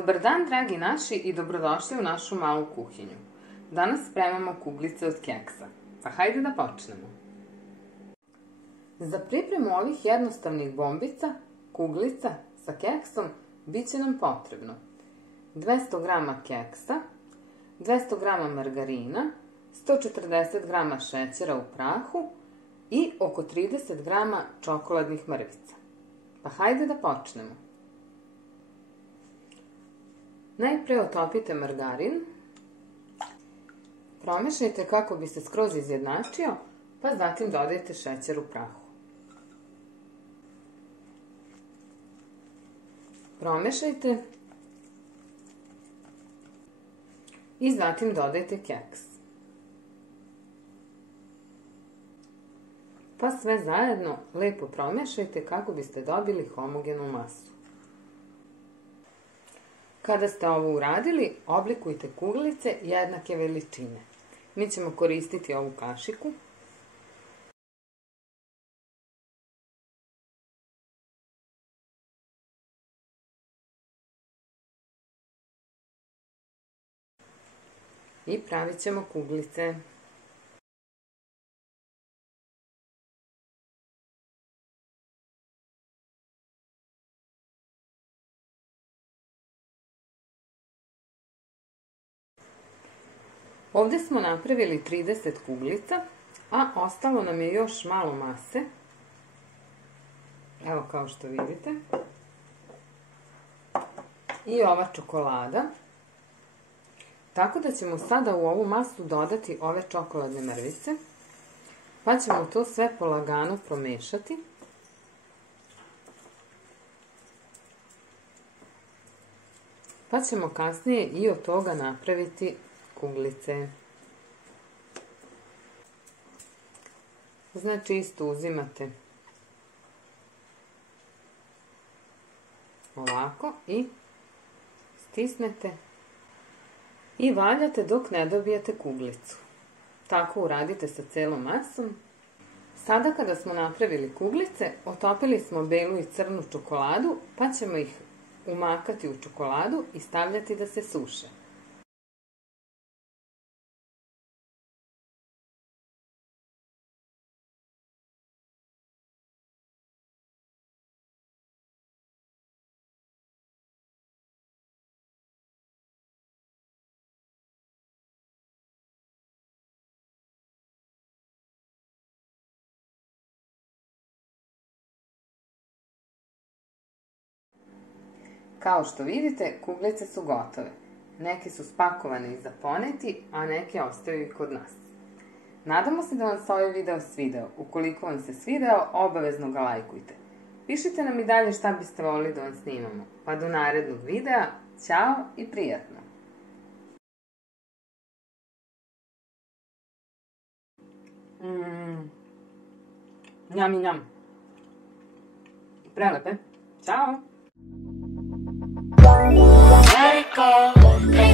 Dobar dan, dragi naši, i dobrodošli u našu malu kuhinju. Danas spremamo kuglice od keksa, pa hajde da počnemo. Za pripremu ovih jednostavnih bombica, kuglica sa keksom, bit će nam potrebno 200 g keksa, 200 g margarina, 140 g šećera u prahu i oko 30 g čokoladnih mrvica. Pa hajde da počnemo. Najpre otopite margarin, promešajte kako bi se skroz izjednačio, pa zatim dodajte šećer u prahu. Promešajte i zatim dodajte keks. Pa sve zajedno lepo promešajte kako biste dobili homogenu masu. Kada ste ovo uradili, oblikujte kuglice jednake veličine. Mi ćemo koristiti ovu kašiku. I pravit ćemo kuglice. Ovdje smo napravili 30 kuglica, a ostalo nam je još malo mase. Evo kao što vidite. I ova čokolada. Tako da ćemo sada u ovu masu dodati ove čokoladne mrvice, pa ćemo to sve polagano promešati. Pa ćemo kasnije i od toga napraviti kuglice. Znači isto uzimate ovako i stisnete i valjate dok ne dobijete kuglicu. Tako uradite sa celom masom. Sada kada smo napravili kuglice, otopili smo belu i crnu čokoladu, pa ćemo ih umakati u čokoladu i stavljati da se suše. Kao što vidite, kuglice su gotove. Neke su spakovane i za poneti, a neke ostaju i kod nas. Nadamo se da vam se ovaj video svideo. Ukoliko vam se svideo, obavezno ga lajkujte. Pišite nam i dalje šta biste volili da vam snimamo. Pa do narednog videa, ćao i prijatno! Njam i njam. Prelepe. Ćao! Let it go.